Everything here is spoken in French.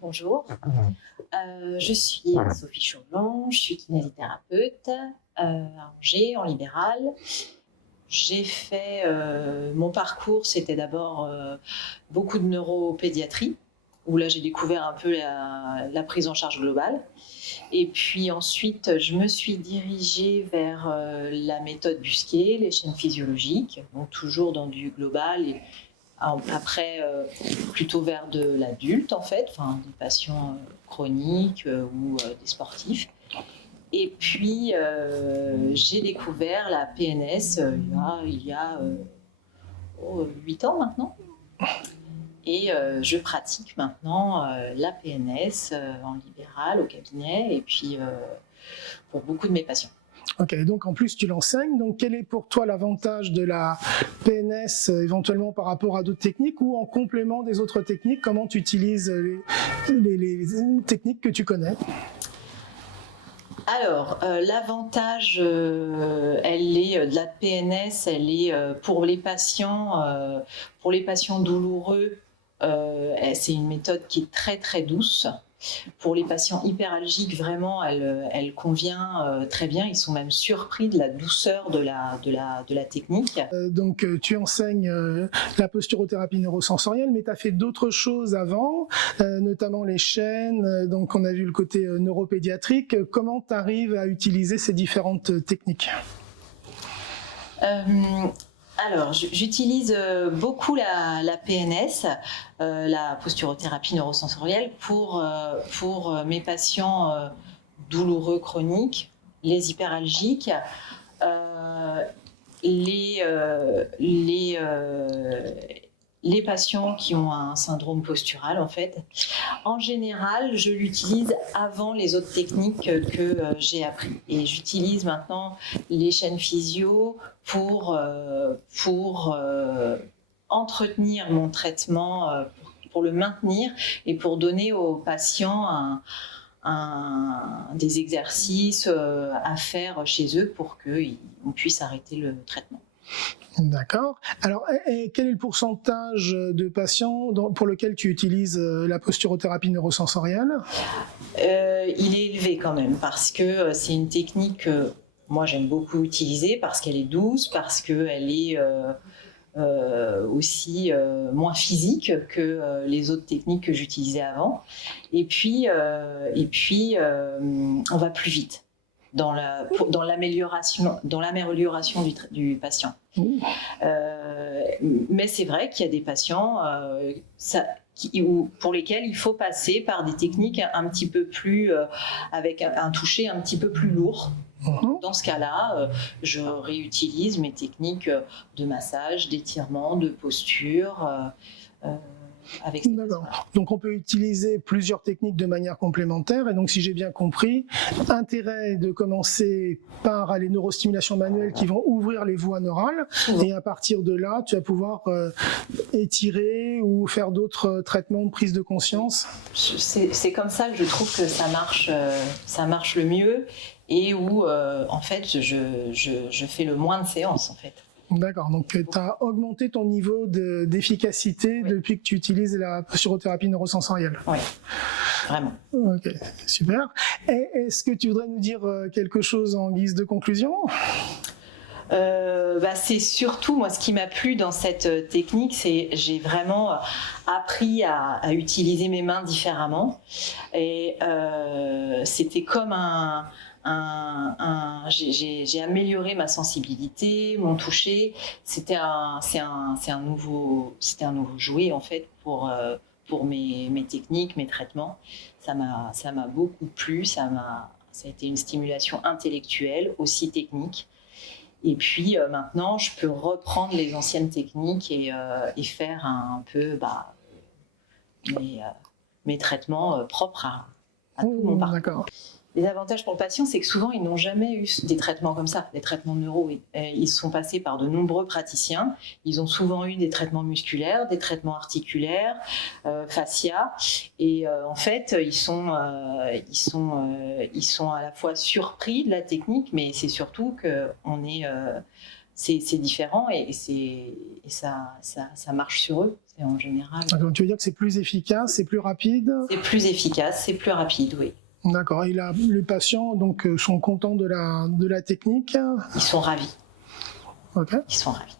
Bonjour, je suis Sophie Chauvelon, je suis kinésithérapeute à Angers, en libéral. J'ai fait mon parcours, c'était d'abord beaucoup de neuropédiatrie, où là j'ai découvert un peu la prise en charge globale. Et puis ensuite, je me suis dirigée vers la méthode Busquet, les chaînes physiologiques, donc toujours dans du global et après plutôt vers de l'adulte en fait, enfin des patients chroniques ou des sportifs. Et puis j'ai découvert la PNS il y a 8 ans maintenant. Et je pratique maintenant la PNS en libéral au cabinet et puis pour beaucoup de mes patients. Ok, donc en plus tu l'enseignes, donc quel est pour toi l'avantage de la PNS éventuellement par rapport à d'autres techniques ou en complément des autres techniques, comment tu utilises les techniques que tu connais? Alors, l'avantage elle est de la PNS, elle est pour les patients douloureux, c'est une méthode qui est très très douce. Pour les patients hyperalgiques, vraiment, elle convient très bien. Ils sont même surpris de la douceur de la technique. Donc, tu enseignes la posturothérapie neurosensorielle, mais tu as fait d'autres choses avant, notamment les chaînes. Donc, on a vu le côté neuropédiatrique. Comment tu arrives à utiliser ces différentes techniques? Alors, j'utilise beaucoup la PNS, la posturothérapie neurosensorielle, pour mes patients douloureux chroniques, les hyperalgiques, les patients qui ont un syndrome postural en fait. En général, je l'utilise avant les autres techniques que j'ai appris. Et j'utilise maintenant les chaînes physio pour entretenir mon traitement, pour le maintenir et pour donner aux patients des exercices à faire chez eux pour qu'on puisse arrêter le traitement. D'accord. Alors, quel est le pourcentage de patients pour lesquels tu utilises la posturothérapie neurosensorielle? Il est élevé quand même, parce que c'est une technique que moi j'aime beaucoup utiliser, parce qu'elle est douce, parce qu'elle est aussi moins physique que les autres techniques que j'utilisais avant. Et puis on va plus vite dans l'amélioration du patient. Mais c'est vrai qu'il y a des patients pour lesquels il faut passer par des techniques un petit peu plus avec un toucher un petit peu plus lourd. Dans ce cas-là, je réutilise mes techniques de massage, d'étirement, de posture. D'accord. Donc on peut utiliser plusieurs techniques de manière complémentaire, et donc si j'ai bien compris, intérêt de commencer par les neurostimulations manuelles qui vont ouvrir les voies neurales, et à partir de là tu vas pouvoir étirer ou faire d'autres traitements de prise de conscience. C'est comme ça que je trouve que ça marche le mieux, et où en fait je fais le moins de séances en fait. D'accord, donc tu as augmenté ton niveau d'efficacité depuis que tu utilises la posturothérapie neurosensorielle. Oui, vraiment. Ok, super. Et est-ce que tu voudrais nous dire quelque chose en guise de conclusion? C'est surtout, moi, ce qui m'a plu dans cette technique, c'est que j'ai vraiment appris à utiliser mes mains différemment. Et c'était comme j'ai amélioré ma sensibilité, mon toucher. C'était un nouveau jouet en fait pour mes techniques, mes traitements. Ça m'a beaucoup plu. Ça a été une stimulation intellectuelle, aussi technique. Et puis maintenant, je peux reprendre les anciennes techniques et faire un peu mes traitements propres à tout mon parcours. D'accord. Les avantages pour le patient, c'est que souvent, ils n'ont jamais eu des traitements comme ça, des traitements neuro. Ils sont passés par de nombreux praticiens. Ils ont souvent eu des traitements musculaires, des traitements articulaires, fascia. Et en fait, ils sont à la fois surpris de la technique, mais c'est surtout que c'est différent et ça marche sur eux. Et en général, D'accord. Tu veux dire que c'est plus efficace, c'est plus rapide? c'est plus efficace, c'est plus rapide, oui. D'accord. Et là, les patients donc, sont contents de la technique? Ils sont ravis. Ok. Ils sont ravis.